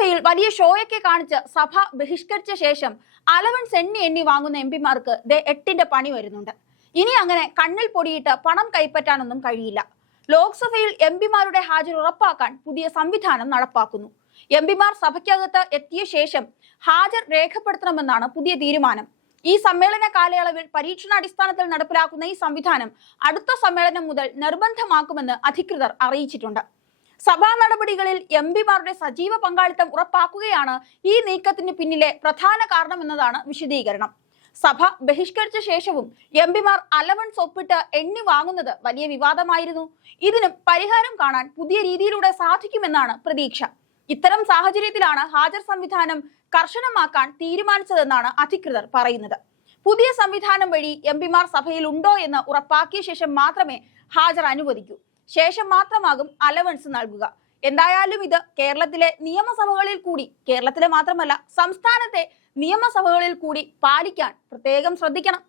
ലോക്സഭയിൽ വലിയ ഷോയൊക്കെ കാണിച്ച് സഭ ബഹിഷ്കരിച്ച ശേഷം അലവൻസ് എണ്ണി എണ്ണി വാങ്ങുന്ന എം പിമാർക്ക് ദേ എട്ടിന്റെ പണി വരുന്നുണ്ട്. ഇനി അങ്ങനെ കണ്ണിൽ പൊടിയിട്ട് പണം കൈപ്പറ്റാനൊന്നും കഴിയില്ല. ലോക്സഭയിൽ എം പിമാരുടെ ഹാജർ ഉറപ്പാക്കാൻ പുതിയ സംവിധാനം നടപ്പാക്കുന്നു. എം പിമാർ സഭയ്ക്കകത്ത് എത്തിയ ശേഷം ഹാജർ രേഖപ്പെടുത്തണമെന്നാണ് പുതിയ തീരുമാനം. ഈ സമ്മേളന കാലയളവിൽ പരീക്ഷണാടിസ്ഥാനത്തിൽ നടപ്പിലാക്കുന്ന ഈ സംവിധാനം അടുത്ത സമ്മേളനം മുതൽ നിർബന്ധമാക്കുമെന്ന് അധികൃതർ അറിയിച്ചിട്ടുണ്ട്. സഭാ നടപടികളിൽ എം പിമാരുടെ സജീവ പങ്കാളിത്തം ഉറപ്പാക്കുകയാണ് ഈ നീക്കത്തിന് പിന്നിലെ പ്രധാന കാരണമെന്നതാണ് വിശദീകരണം. സഭ ബഹിഷ്കരിച്ച ശേഷവും എം പിമാർ അലവൻസ് ഒപ്പിട്ട് എണ്ണി വാങ്ങുന്നത് വലിയ വിവാദമായിരുന്നു. ഇതിനും പരിഹാരം കാണാൻ പുതിയ രീതിയിലൂടെ സാധിക്കുമെന്നാണ് പ്രതീക്ഷ. ഇത്തരം സാഹചര്യത്തിലാണ് ഹാജർ സംവിധാനം കർശനമാക്കാൻ തീരുമാനിച്ചതെന്നാണ് അധികൃതർ പറയുന്നത്. പുതിയ സംവിധാനം വഴി എം പിമാർ സഭയിൽ ഉണ്ടോ എന്ന് ഉറപ്പാക്കിയ ശേഷം മാത്രമേ ഹാജർ അനുവദിക്കൂ. ശേഷം മാത്രമാകും അലവൻസ് നൽകുക. എന്തായാലും ഇത് കേരളത്തിലെ നിയമസഭകളിൽ കൂടി കേരളത്തിലെ മാത്രമല്ല സംസ്ഥാനത്തെ നിയമസഭകളിൽ കൂടി പാലിക്കാൻ പ്രത്യേകം ശ്രദ്ധിക്കണം.